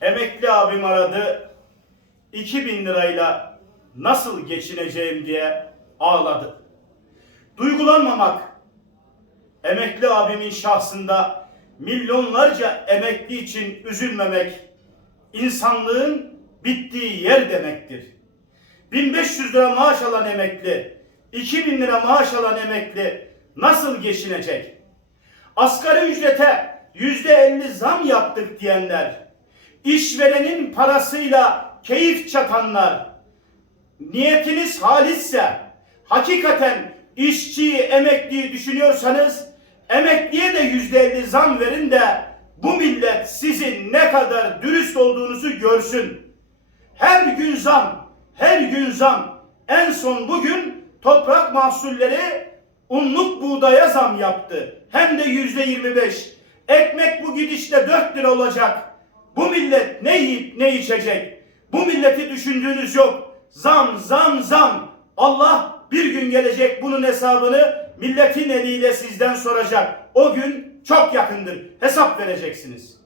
Emekli abim aradı. 2000 lirayla nasıl geçineceğim diye ağladı. Duygulanmamak, emekli abimin şahsında milyonlarca emekli için üzülmemek, insanlığın bittiği yer demektir. 1500 lira maaş alan emekli, 2000 lira maaş alan emekli nasıl geçinecek? Asgari ücrete yüzde elli zam yaptık diyenler, işverenin parasıyla keyif çatanlar, niyetiniz halisse, hakikaten işçiyi, emekliyi düşünüyorsanız, emekliye de yüzde elli zam verin de bu millet sizin ne kadar dürüst olduğunuzu görsün. Her gün zam, her gün zam. En son bugün toprak mahsulleri unluk buğdaya zam yaptı. Hem de yüzde yirmi beş. Ekmek bu gidişle dört lira olacak. Bu millet ne yiyip ne içecek? Bu milleti düşündüğünüz yok. Zam, zam, zam. Allah bir gün gelecek bunun hesabını milletin eliyle sizden soracak. O gün çok yakındır. Hesap vereceksiniz.